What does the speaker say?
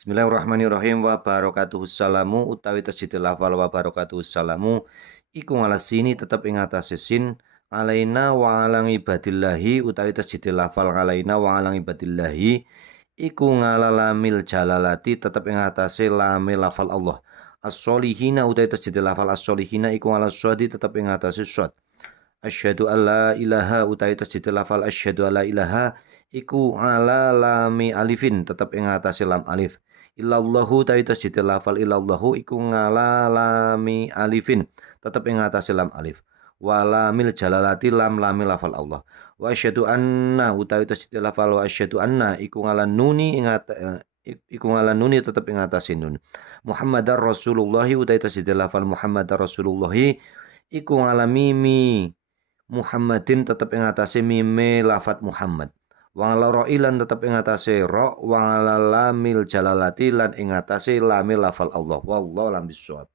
Bismillahirrahmanirrahim wa barakatuhus salamu utawi tasjidil lafal wa barakatuhus salamu iku ngalas sini tetep ing atase sin alaina wa alang ibadillahi utawi tasjidil lafal alaina wa alang ibadillahi iku ngalalamil jalalati tetep ing atase lamil lafal Allah as-solihina utawi tasjidil lafal as-solihina iku ngalas syadi tetep ing atase syad asyhadu alla ilaha utawi tasjidil lafal asyhadu alla ilaha iku ala lami alifin tetep ing atase lam alif illallahu tawi tasjidil lafal illallahu iku ngalalami alifin tetep ing atase lam alif walamil jalalati lam lamil lafal Allah wa asyhadu anna utawi tasjidil lafal wa asyhadu anna iku ngalan nuni iku ngalan nuni tetep ing atase nun Muhammadar Rasulullah utawi tasjidil lafal Muhammadar Rasulullah iku ngalamimi Muhammadin tetep ing atase mime lafat Muhammad wa ala ra'ilan tetep ing atase ra wa ala lamil jalalati lan ing atase lamil lafal Allah wallahu lam bisawab.